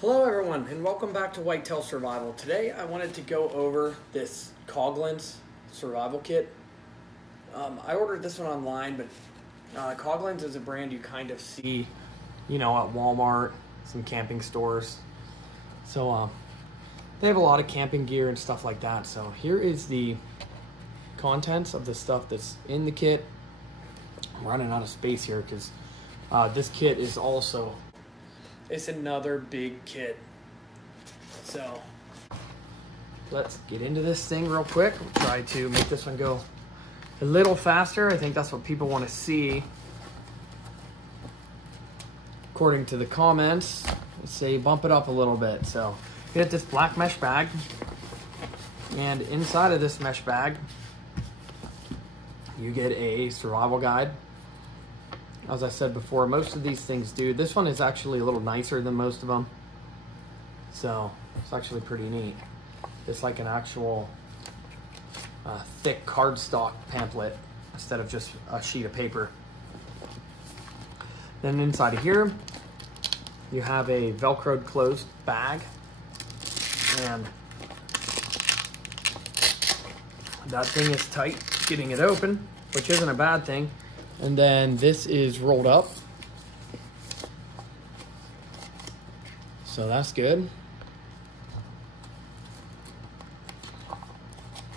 Hello everyone and welcome back to Whitetail Survival. Today I wanted to go over this Coghlans survival kit. I ordered this one online, but Coghlans is a brand you kind of see, at Walmart, some camping stores. So they have a lot of camping gear and stuff like that. So here is the contents of the stuff that's in the kit. I'm running out of space here because this kit is also... It's another big kit. So let's get into this thing real quick. We'll try to make this one go a little faster. I think that's what people want to see. According to the comments, let's say bump it up a little bit. So you get this black mesh bag, and inside of this mesh bag, you get a survival guide. As I said before, most of these things do. This one is actually a little nicer than most of them. So it's actually pretty neat. It's like an actual thick cardstock pamphlet instead of just a sheet of paper. Then inside of here, you have a Velcroed closed bag. And that thing is tight, getting it open, which isn't a bad thing. And then this is rolled up. So that's good.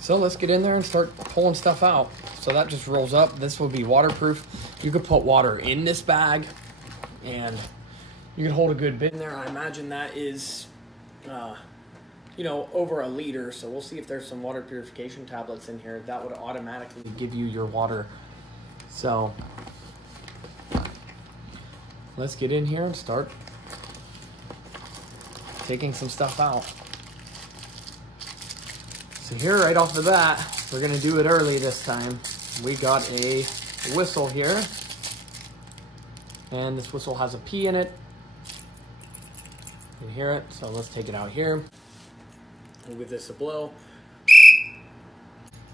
So let's get in there and start pulling stuff out. So that just rolls up. This will be waterproof. You could put water in this bag and you can hold a good bit in there. I imagine that is, over a liter. So we'll see if there's some water purification tablets in here. That would automatically give you your water. So let's get in here and start taking some stuff out. So here right off the bat, we're gonna do it early this time. We got a whistle here, and this whistle has a P in it. You can hear it, so let's take it out here. We'll give this a blow.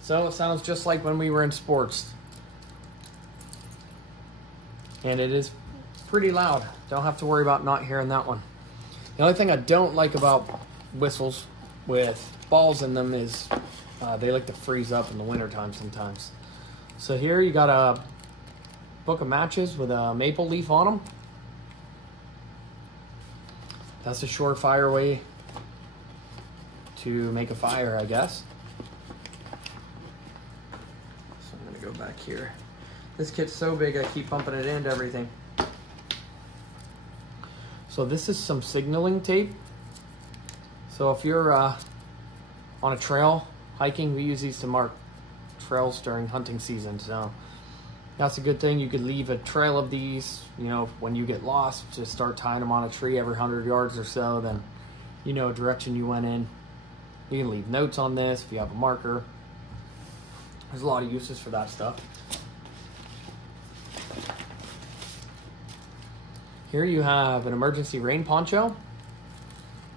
So it sounds just like when we were in sports. And it is pretty loud. Don't have to worry about not hearing that one. The only thing I don't like about whistles with balls in them is they like to freeze up in the wintertime sometimes. So here you got a book of matches with a maple leaf on them. That's a surefire way to make a fire, I guess. So I'm gonna go back here. This kit's so big, I keep bumping it into everything. So this is some signaling tape. So if you're on a trail hiking, we use these to mark trails during hunting season. So that's a good thing. You could leave a trail of these, when you get lost, just start tying them on a tree every 100 yards or so, then you know direction you went in. You can leave notes on this if you have a marker. There's a lot of uses for that stuff. Here you have an emergency rain poncho,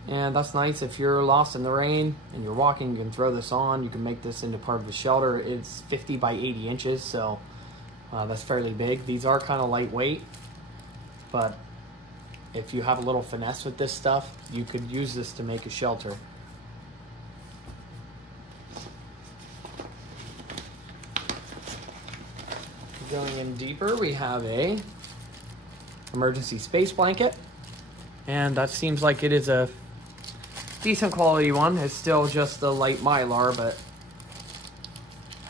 and that's nice if you're lost in the rain and you're walking. You can throw this on. You can make this into part of the shelter. It's 50 by 80 inches, so that's fairly big. These are kind of lightweight, but if you have a little finesse with this stuff, you could use this to make a shelter. Going in deeper, we have a emergency space blanket, and that seems like it is a decent quality one. It's still just the light mylar, but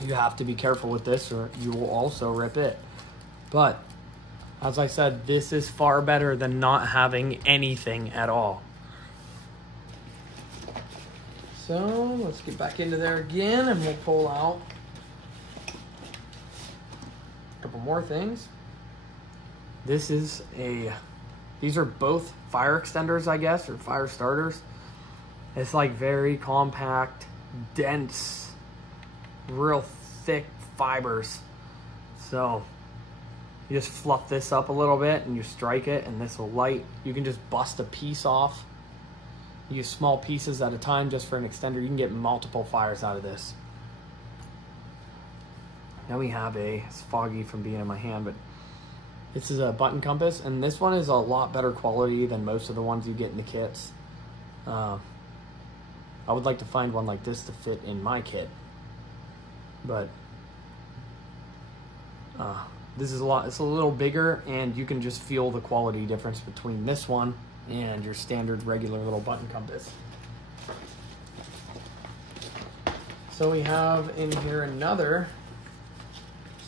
you have to be careful with this or you will also rip it. But as I said, this is far better than not having anything at all. So let's get back into there again and we'll pull out a couple more things. These are both fire extenders, I guess, or fire starters. It's like very compact, dense, real thick fibers. So you just fluff this up a little bit and you strike it and this will light. You can just bust a piece off. Use small pieces at a time just for an extender. You can get multiple fires out of this. Now we have it's foggy from being in my hand, but This is a button compass, and this one is a lot better quality than most of the ones you get in the kits. I would like to find one like this to fit in my kit, but this is it's a little bigger, and you can just feel the quality difference between this one and your standard regular little button compass. So we have in here another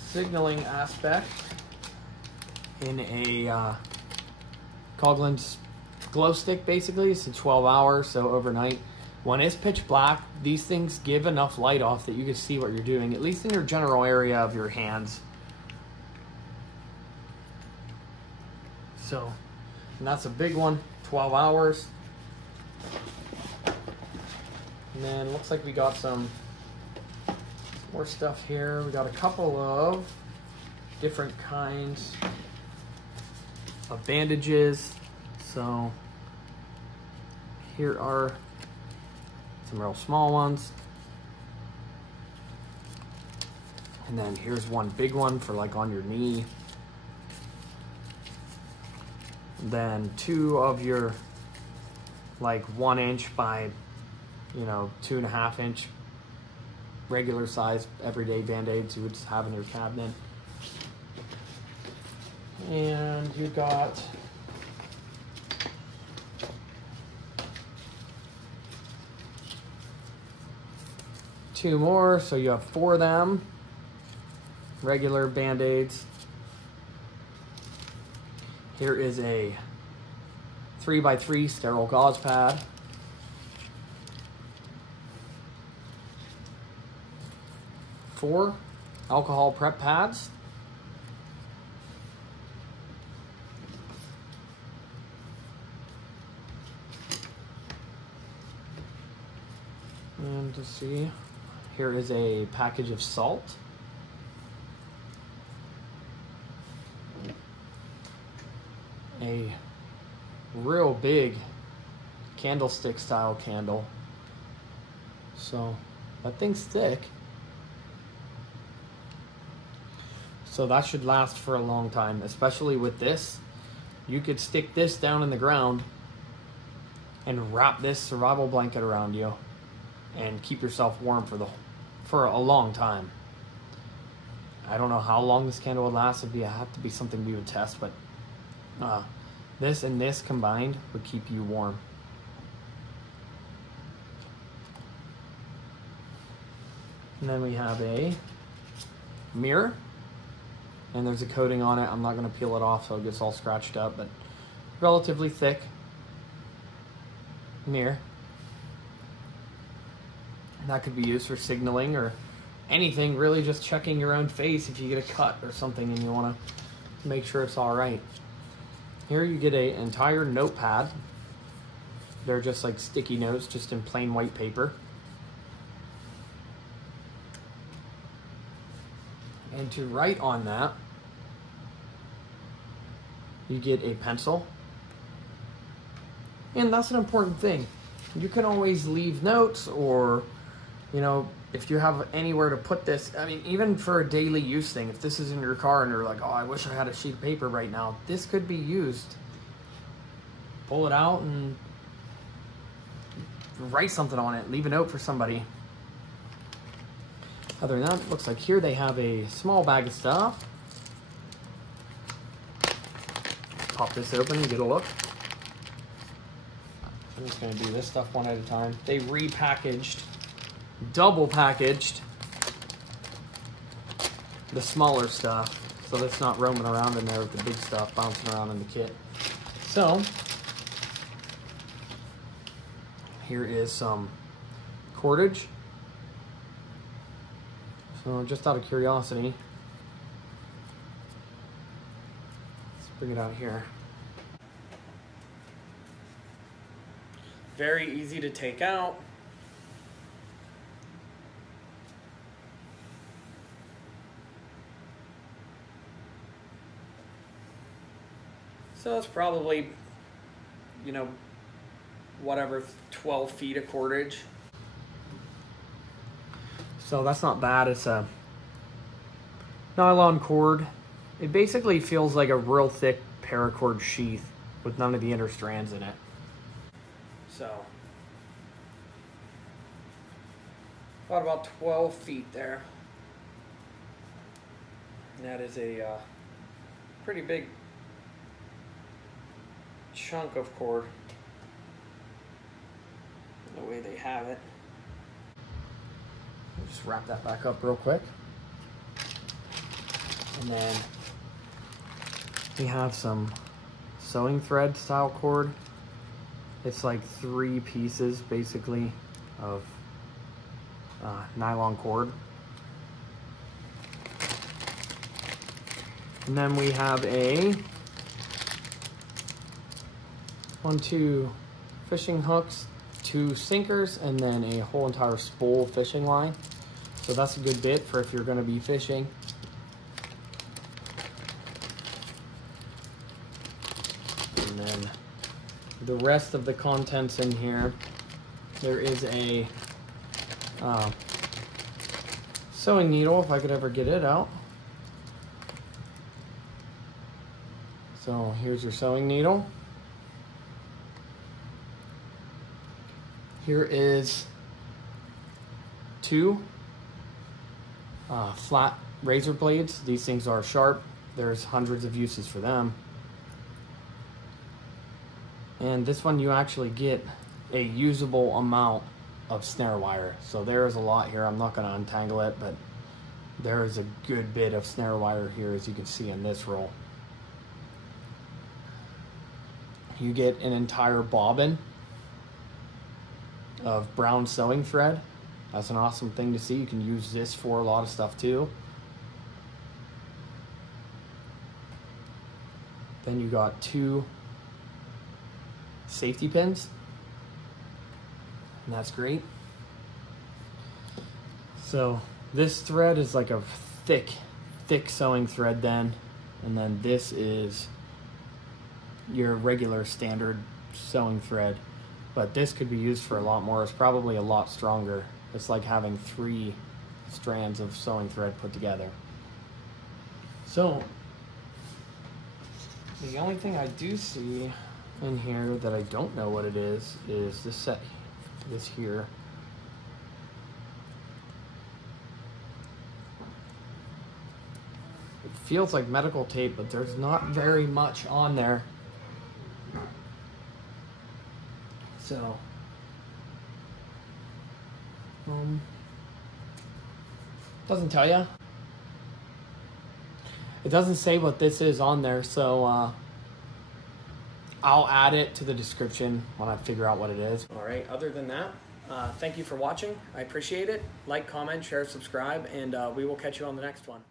signaling aspect in a Coghlans glow stick. Basically it's a 12 hour, so overnight when it's pitch black, these things give enough light off that you can see what you're doing, at least in your general area of your hands. So, and that's a big one, 12 hours. And then looks like we got some more stuff here. We got a couple of different kinds of bandages. So here are some real small ones. And then here's one big one for like on your knee. And then two of your like 1 inch by, you know, 2.5 inch regular size everyday band-aids you would have in your cabinet. And you got two more, so you have 4 of them, regular band-aids. Here is a 3x3 sterile gauze pad. Four alcohol prep pads. And to see, here is a package of salt. A real big candlestick style candle. So that thing's thick. So that should last for a long time, especially with this. You could stick this down in the ground and wrap this survival blanket around you and keep yourself warm for a long time. I don't know how long this candle would last. It'd have to be something we would test, but this and this combined would keep you warm. And then we have a mirror, and there's a coating on it. I'm not going to peel it off so it gets all scratched up, but relatively thick mirror. And that could be used for signaling or anything, really just checking your own face if you get a cut or something and you want to make sure it's all right. Here you get an entire notepad. They're just like sticky notes, just in plain white paper. And to write on that, you get a pencil. And that's an important thing. You can always leave notes, or, you know, if you have anywhere to put this, I mean, even for a daily use thing, if this is in your car and you're like, oh, I wish I had a sheet of paper right now, this could be used. Pull it out and write something on it, leave a note for somebody. Other than that, it looks like here they have a small bag of stuff. Pop this open and get a look. I'm just going to do this stuff one at a time. They repackaged, double packaged the smaller stuff, so that's not roaming around in there with the big stuff bouncing around in the kit. So here is some cordage. So just out of curiosity, let's bring it out here. Very easy to take out. So it's probably, you know, whatever, 12 feet of cordage. So that's not bad. It's a nylon cord It basically feels like a real thick paracord sheath with none of the inner strands in it. So, about 12 feet there. And that is a pretty big chunk of cord, the way they have it. I'll just wrap that back up real quick. And then we have some sewing thread style cord. It's like 3 pieces basically of nylon cord. And then we have a 2 fishing hooks, 2 sinkers, and then a whole entire spool fishing line. So that's a good bit for if you're going to be fishing. And then the rest of the contents in here, there is a sewing needle, if I could ever get it out. So here's your sewing needle. Here is 2 flat razor blades. These things are sharp. There's hundreds of uses for them. And this one you actually get a usable amount of snare wire. So there's a lot here. I'm not going to untangle it, but there is a good bit of snare wire here, as you can see in this roll. You get an entire bobbin of brown sewing thread. That's an awesome thing to see. You can use this for a lot of stuff too. Then you got 2 safety pins, and that's great. So this thread is like a thick sewing thread then, and then this is your regular standard sewing thread, but this could be used for a lot more. It's probably a lot stronger. It's like having 3 strands of sewing thread put together. So the only thing I do see in here that I don't know what it is this set, this here. It feels like medical tape, but there's not very much on there. So, doesn't tell you. It doesn't say what this is on there, so I'll add it to the description when I figure out what it is. All right, other than that, thank you for watching. I appreciate it. Like, comment, share, subscribe, and we will catch you on the next one.